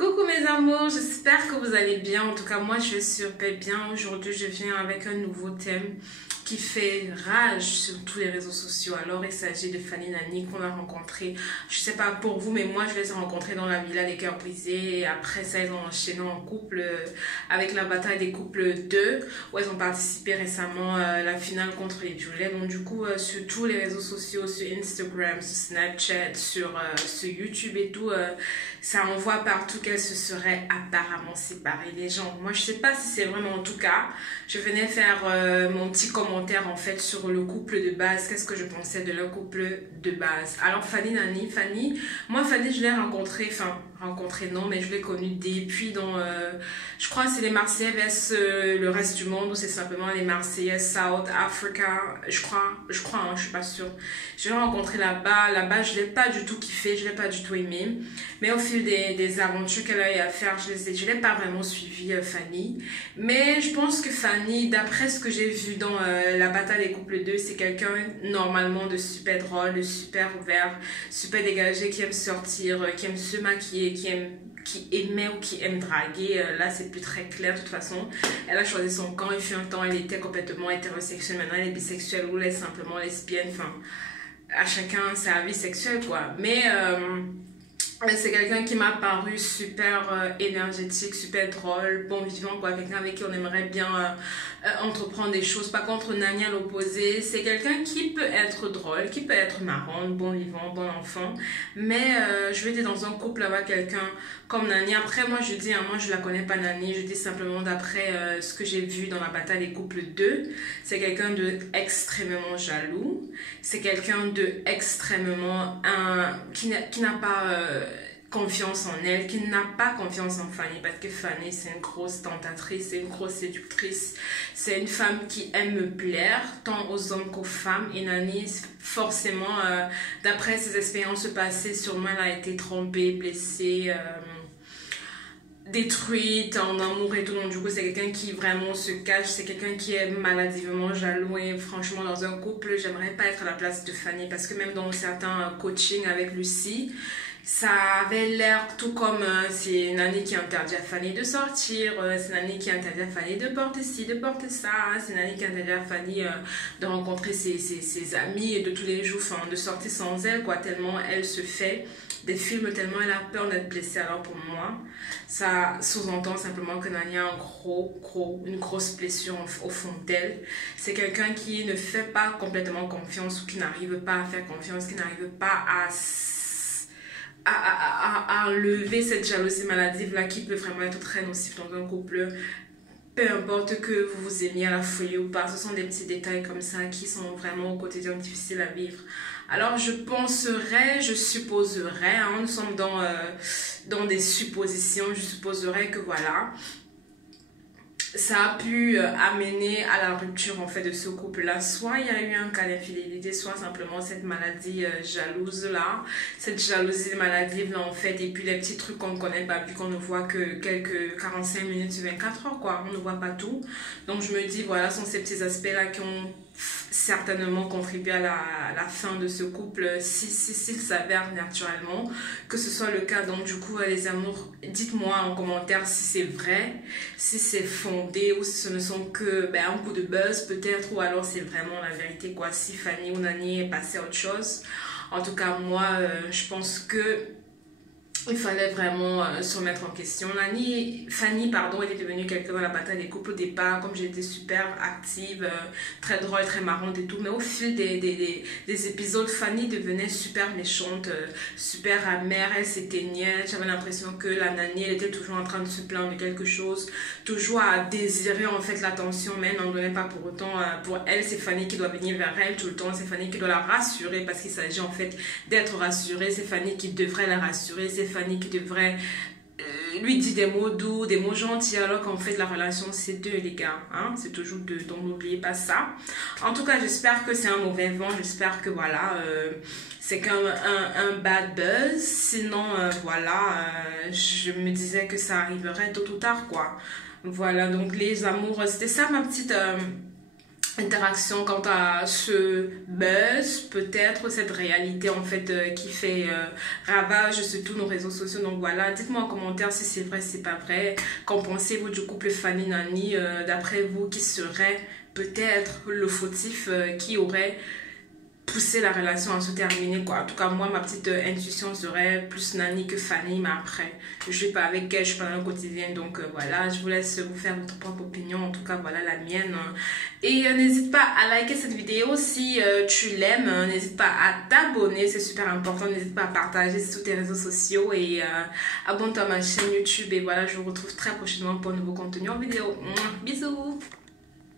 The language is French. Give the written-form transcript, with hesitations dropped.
Coucou mes amours, j'espère que vous allez bien. En tout cas, moi je vais super bien. Aujourd'hui, je viens avec un nouveau thème qui fait rage sur tous les réseaux sociaux. Alors, il s'agit de Fanny Nani qu'on a rencontré. Je sais pas pour vous, mais moi je les ai rencontrés dans la Villa des Cœurs Brisés. Et après ça, ils ont enchaîné en couple avec la bataille des couples 2, où ils ont participé récemment à la finale contre les Violets. Donc, du coup, sur tous les réseaux sociaux, sur Instagram, sur Snapchat, sur YouTube et tout, ça envoie partout qu'elles se seraient apparemment séparées, les gens. Moi, je sais pas si c'est vraiment en tout cas. Je venais faire mon petit commentaire en fait sur le couple de base. Qu'est-ce que je pensais de leur couple de base? Alors, Fanny Nani, moi, Fanny, je l'ai rencontrée, non, mais je l'ai connue depuis dans, je crois que c'est les Marseillais vs le reste du monde, ou c'est simplement les Marseillais South Africa, je crois, hein, je suis pas sûre. Je l'ai rencontrée là-bas, je l'ai pas du tout kiffé, je l'ai pas du tout aimé, mais au fil des aventures qu'elle a eu à faire, je l'ai pas vraiment suivi, Fanny, mais je pense que Fanny, d'après ce que j'ai vu dans la bataille des couples 2, c'est quelqu'un normalement de super drôle, de super ouvert, super dégagé, qui aime sortir, qui aime se maquiller, qui aimait ou qui aime draguer. Là, c'est plus très clair de toute façon. Elle a choisi son camp. Il fut un temps, elle était complètement hétérosexuelle. Maintenant, elle est bisexuelle ou elle est simplement lesbienne. Enfin, à chacun sa vie sexuelle, quoi. Mais c'est quelqu'un qui m'a paru super énergétique, super drôle, bon vivant, quoi. Quelqu'un avec qui on aimerait bien entreprendre des choses. Par contre, Nani à l'opposé, c'est quelqu'un qui peut être drôle, qui peut être marrant, bon vivant, bon enfant. Mais je veux dire, dans un couple avec quelqu'un comme Nani. Après, moi je dis, hein, moi je la connais pas Nani, je dis simplement d'après ce que j'ai vu dans la bataille des couples 2, c'est quelqu'un de extrêmement jaloux. C'est quelqu'un de extrêmement qui n'a pas confiance en elle, qui n'a pas confiance en Fanny, parce que Fanny c'est une grosse tentatrice, c'est une grosse séductrice, c'est une femme qui aime plaire tant aux hommes qu'aux femmes. Et Nani, forcément, d'après ses expériences passées, sûrement elle a été trompée, blessée, détruite en amour et tout. Donc du coup c'est quelqu'un qui vraiment se cache, c'est quelqu'un qui est maladivement jaloux. Et franchement, dans un couple, j'aimerais pas être à la place de Fanny, parce que même dans certains coachings avec Lucie, ça avait l'air tout comme c'est Nani qui interdit à Fanny de sortir, c'est Nani qui interdit à Fanny de porter ci, de porter ça, c'est Nani qui interdit à Fanny de rencontrer ses amis et de tous les jours, de sortir sans elle, quoi, tellement elle se fait des films, tellement elle a peur d'être blessée. Alors pour moi, ça sous-entend simplement que Nani a une grosse blessure au fond d'elle. C'est quelqu'un qui ne fait pas complètement confiance, ou qui n'arrive pas à faire confiance, qui n'arrive pas à enlever cette jalousie maladive là, qui peut vraiment être très nocive dans un couple. Peu importe que vous vous aimiez à la folie ou pas, ce sont des petits détails comme ça qui sont vraiment au quotidien difficiles à vivre. Alors je supposerais, hein, nous sommes dans des suppositions, je supposerais que voilà, ça a pu amener à la rupture en fait de ce couple-là. Soit il y a eu un cas d'infidélité, soit simplement cette maladie jalouse-là, cette jalousie maladive-là en fait, et puis les petits trucs qu'on ne connaît pas, vu qu'on ne voit que quelques 45 minutes sur 24 heures, quoi, on ne voit pas tout. Donc je me dis, voilà, ce sont ces petits aspects-là qui ont certainement contribué à la fin de ce couple, s'il s'avère naturellement que ce soit le cas. Donc du coup, les amours, dites-moi en commentaire si c'est vrai, si c'est fondé, ou si ce ne sont que un coup de buzz peut-être, ou alors c'est vraiment la vérité, quoi, si Fanny ou Nani est passée à autre chose. En tout cas, moi je pense que il fallait vraiment se remettre en question. Fanny, pardon, elle est devenue quelqu'un dans la bataille des couples au départ, comme j'étais super active, très drôle, très marrante et tout. Mais au fil des épisodes, Fanny devenait super méchante, super amère, elle s'éteignait. J'avais l'impression que la Nani, elle était toujours en train de se plaindre de quelque chose, toujours à désirer en fait l'attention, mais elle n'en donnait pas pour autant. Pour elle, c'est Fanny qui doit venir vers elle tout le temps, c'est Fanny qui doit la rassurer, parce qu'il s'agit en fait d'être rassurée, c'est Fanny qui devrait la rassurer, c'est Fanny qui devrait lui dire des mots doux, des mots gentils, alors qu'en fait la relation c'est deux, les gars, hein? C'est toujours deux, donc n'oubliez pas ça. En tout cas, j'espère que c'est un mauvais vent, j'espère que voilà, c'est qu'un bad buzz. Sinon voilà, je me disais que ça arriverait tôt ou tard, quoi. Voilà, donc les amours, c'était ça ma petite interaction quant à ce buzz, peut-être cette réalité en fait qui fait ravage sur tous nos réseaux sociaux. Donc voilà, dites-moi en commentaire si c'est vrai, si c'est pas vrai. Qu'en pensez-vous du couple Fanny Nani, d'après vous, qui serait peut-être le fautif qui aurait pousser la relation à se terminer quoi. En tout cas moi ma petite intuition serait plus Nani que Fanny, mais après je suis pas avec elle, je suis pas dans le quotidien, donc voilà, je vous laisse vous faire votre propre opinion, en tout cas voilà la mienne. Et n'hésite pas à liker cette vidéo si tu l'aimes, n'hésite pas à t'abonner, c'est super important, n'hésite pas à partager sur tes réseaux sociaux et abonne-toi à ma chaîne YouTube et voilà, je vous retrouve très prochainement pour un nouveau contenu en vidéo. Bisous.